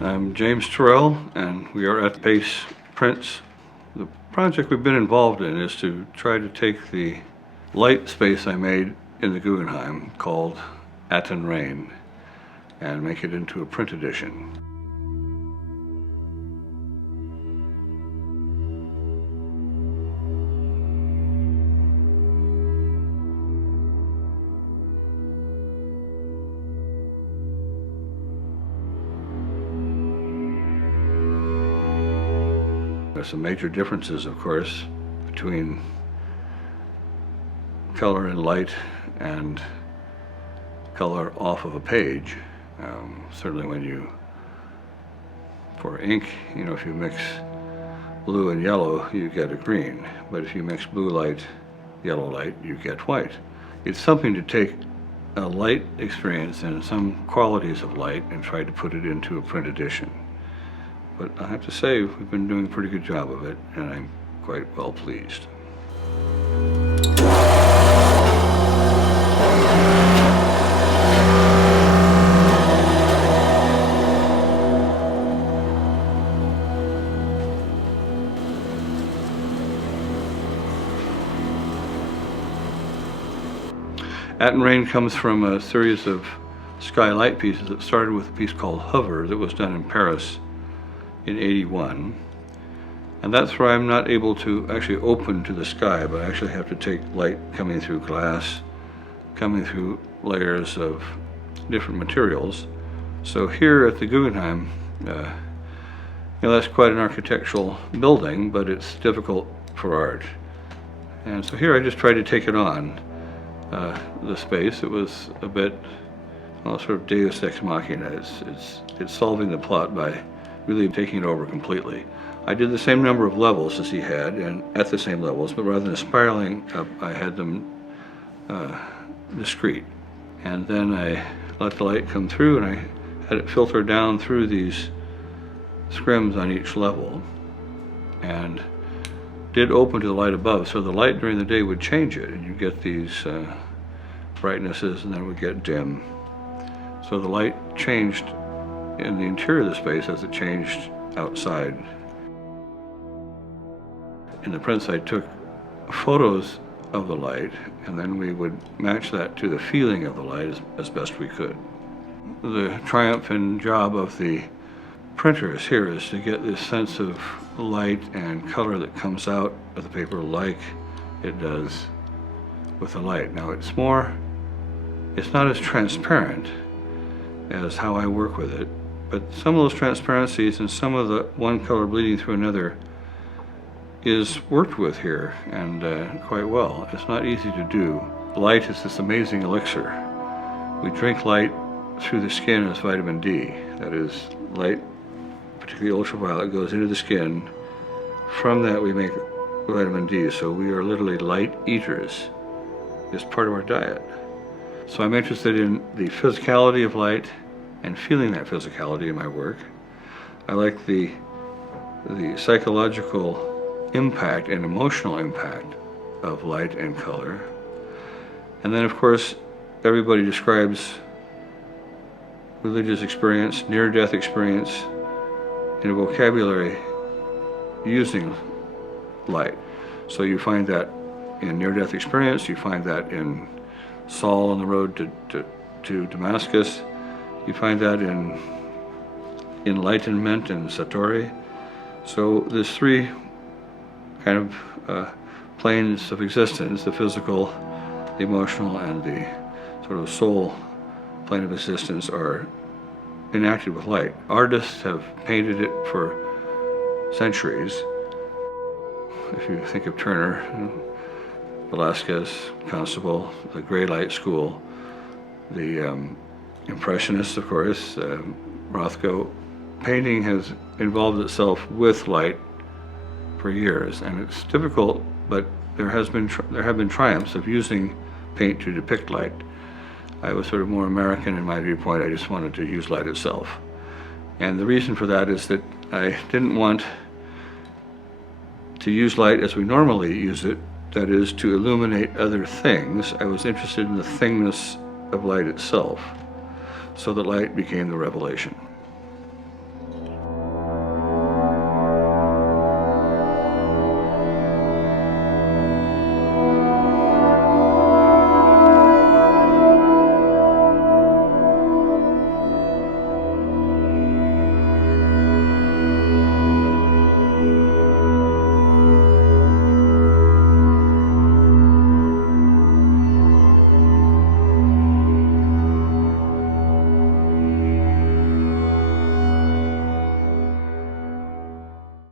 I'm James Turrell, and we are at Pace Prints. The project we've been involved in is to try to take the light space I made in the Guggenheim called Aten Reign and make it into a print edition. There's some major differences, of course, between color and light and color off of a page. Certainly when for ink, if you mix blue and yellow, you get a green. But if you mix blue light, yellow light, you get white. It's something to take a light experience and some qualities of light and try to put it into a print edition. But I have to say, we've been doing a pretty good job of it, and I'm quite well pleased. Aten Reign comes from a series of skylight pieces that started with a piece called Hover that was done in Paris in '81, and that's where I'm not able to actually open to the sky, but I actually have to take light coming through glass, coming through layers of different materials. So here at the Guggenheim, that's quite an architectural building, but it's difficult for art. And so here I just tried to take it on, the space. It was a bit, sort of deus ex machina. It's solving the plot by really taking it over completely. I did the same number of levels as he had, and at the same levels, but rather than spiraling up, I had them discrete. And then I let the light come through, and I had it filter down through these scrims on each level, and did open to the light above, so the light during the day would change it, and you get these brightnesses, and then it would get dim. So the light changed in the interior of the space as it changed outside. In the prints, I took photos of the light, and then we would match that to the feeling of the light as best we could. The triumph and job of the printers here is to get this sense of light and color that comes out of the paper like it does with the light. Now it's not as transparent as how I work with it, but some of those transparencies and some of the one color bleeding through another is worked with here, and quite well. It's not easy to do. Light is this amazing elixir. We drink light through the skin as vitamin D. That is, light, particularly ultraviolet, goes into the skin. From that we make vitamin D, so we are literally light eaters. It's part of our diet. So I'm interested in the physicality of light and feeling that physicality in my work. I like the psychological impact and emotional impact of light and color. And then, of course, everybody describes religious experience, near-death experience in a vocabulary using light. So you find that in near-death experience, you find that in Saul on the road to Damascus, you find that in enlightenment and Satori. So there's three kind of planes of existence: the physical, the emotional, and the sort of soul plane of existence are enacted with light. Artists have painted it for centuries. If you think of Turner, Velasquez, Constable, the Gray Light School, the Impressionists, of course, Rothko. Painting has involved itself with light for years, and it's difficult, but there have been triumphs of using paint to depict light. I was sort of more American in my viewpoint. I just wanted to use light itself. And the reason for that is that I didn't want to use light as we normally use it, that is, to illuminate other things. I was interested in the thingness of light itself, so that light became the revelation.